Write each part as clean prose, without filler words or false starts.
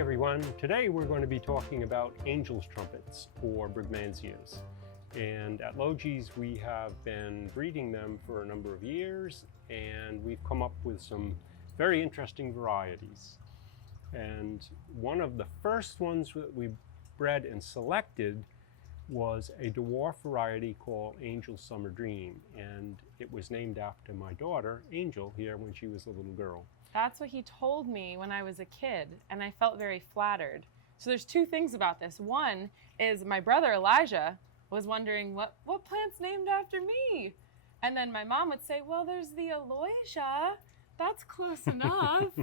everyone. Today we're going to be talking about angel's trumpets, or Brugmansias. And at Logee's we have been breeding them for a number of years, and we've come up with some very interesting varieties. And one of the first ones that we bred and selected was a dwarf variety called Angel Summer Dream, and it was named after my daughter, Angel, here when she was a little girl. That's what he told me when I was a kid, and I felt very flattered. So there's two things about this. One is my brother Elijah was wondering what plant's named after me? And then my mom would say, well, there's the aloysia. That's close enough.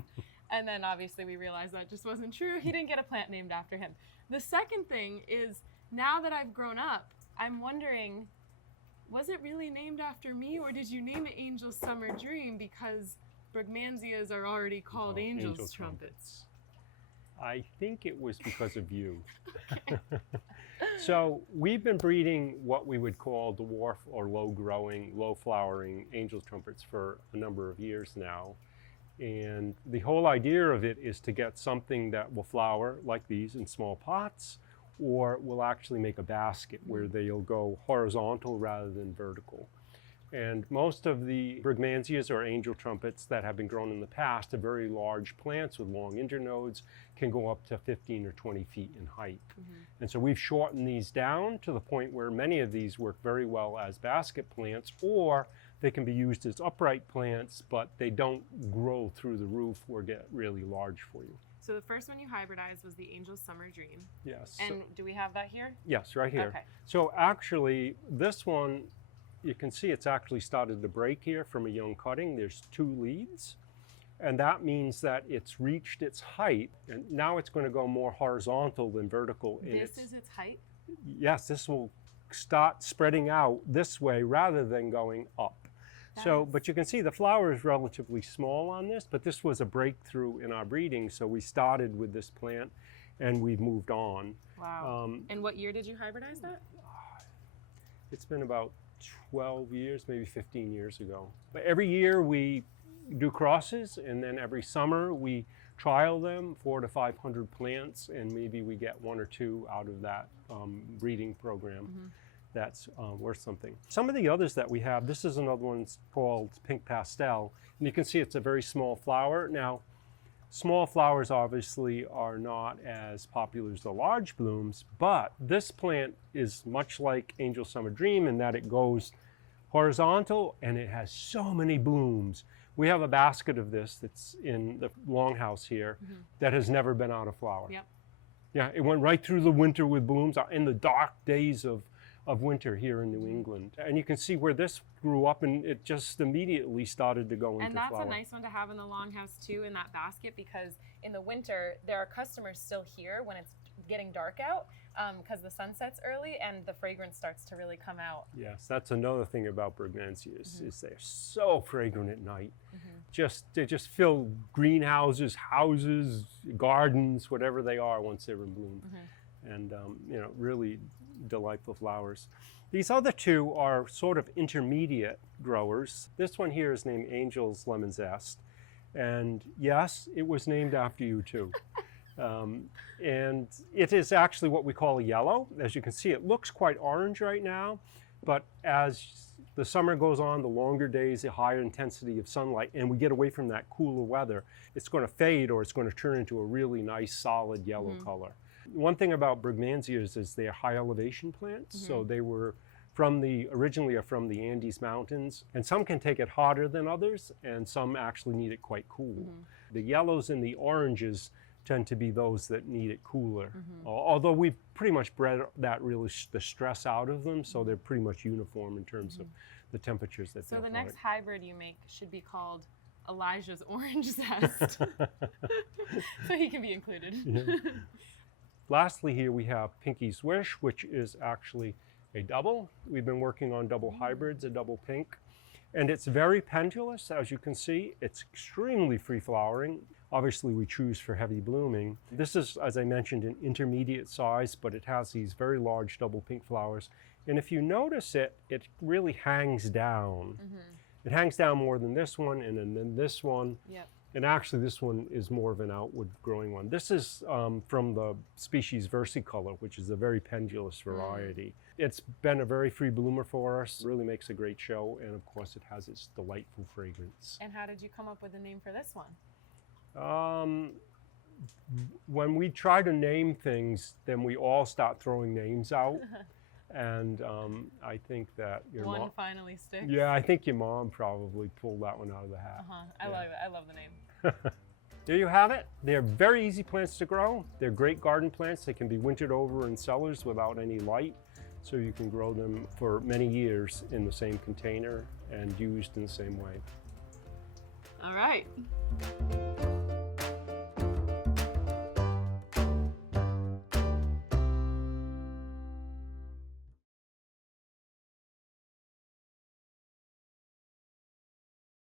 And then obviously we realized that just wasn't true. He didn't get a plant named after him. The second thing is, now that I've grown up, I'm wondering, was it really named after me, or did you name it Angel Summer Dream because Brugmansias are already called angel's trumpets? I think it was because of you. So we've been breeding what we would call dwarf or low-growing, low-flowering angel's trumpets for a number of years now. And the whole idea of it is to get something that will flower like these in small pots, or will actually make a basket where they'll go horizontal rather than vertical. And most of the Brugmansias or angel trumpets that have been grown in the past are very large plants with long internodes, can go up to 15 or 20 feet in height. And so we've shortened these down to the point where many of these work very well as basket plants, or they can be used as upright plants, but they don't grow through the roof or get really large for you. So the first one you hybridized was the Angel Summer Dream. Yes. And do we have that here? Yes, right here. Okay. So actually, this one, you can see it's actually started to break here from a young cutting. There's 2 leads, and that means that it's reached its height, and now it's going to go more horizontal than vertical. This is its height? Yes, this will start spreading out this way rather than going up. But you can see the flower is relatively small on this, but this was a breakthrough in our breeding, so we started with this plant and we've moved on. Wow. And what year did you hybridize that? It's been about 12 years, maybe 15 years ago. But every year we do crosses, and then every summer we trial them, 400 to 500 plants, and maybe we get 1 or 2 out of that breeding program. That's worth something. Some of the others that we have, this is another one called Pink Pastel, and you can see it's a very small flower. Now, small flowers obviously are not as popular as the large blooms, but this plant is much like Angel Summer Dream in that it goes horizontal and it has so many blooms. We have a basket of this that's in the longhouse here that has never been out of flower. Yep. Yeah, it went right through the winter with blooms in the dark days of winter here in New England. And you can see where this grew up, and it just immediately started to go into flower. And that's a nice one to have in the longhouse too, in that basket, because in the winter there are customers still here when it's getting dark out, because the sun sets early and the fragrance starts to really come out. Yes, that's another thing about Brugmansias, is they're so fragrant at night. They just fill greenhouses, houses, gardens, whatever they are once they're in bloom. And you know, really delightful flowers. These other 2 are sort of intermediate growers. This one here is named Angel's Lemon Zest, and yes, it was named after you too. And it is actually what we call a yellow. As you can see, it looks quite orange right now, but as the summer goes on, the longer days, the higher intensity of sunlight, and we get away from that cooler weather, it's going to fade, or it's going to turn into a really nice solid yellow color. One thing about Brugmansias is they're high elevation plants, so they were originally are from the Andes Mountains, and some can take it hotter than others, and some actually need it quite cool. The yellows and the oranges tend to be those that need it cooler, although we've pretty much bred that really the stress out of them, so they're pretty much uniform in terms of the temperatures that they'll So the product. next hybrid you make should be called Elijah's Orange Zest, so he can be included. Lastly, here we have Pinkie's Wish, which is actually a double. We've been working on double hybrids, a double pink. And it's very pendulous, as you can see. It's extremely free flowering. Obviously, we choose for heavy blooming. This is, as I mentioned, an intermediate size, but it has these very large double pink flowers. And if you notice it, it really hangs down. It hangs down more than this one, and then this one. And actually this one is more of an outward growing one. This is from the species versicolor, which is a very pendulous variety. It's been a very free bloomer for us, really makes a great show, and of course it has its delightful fragrance. And how did you come up with a name for this one? When we try to name things, then we all start throwing names out. And I think that your one mom finally sticks. Yeah, I think your mom probably pulled that one out of the hat. I like that. I love the name. There you have it. They're very easy plants to grow. They're great garden plants. They can be wintered over in cellars without any light. So you can grow them for many years in the same container and used in the same way. All right.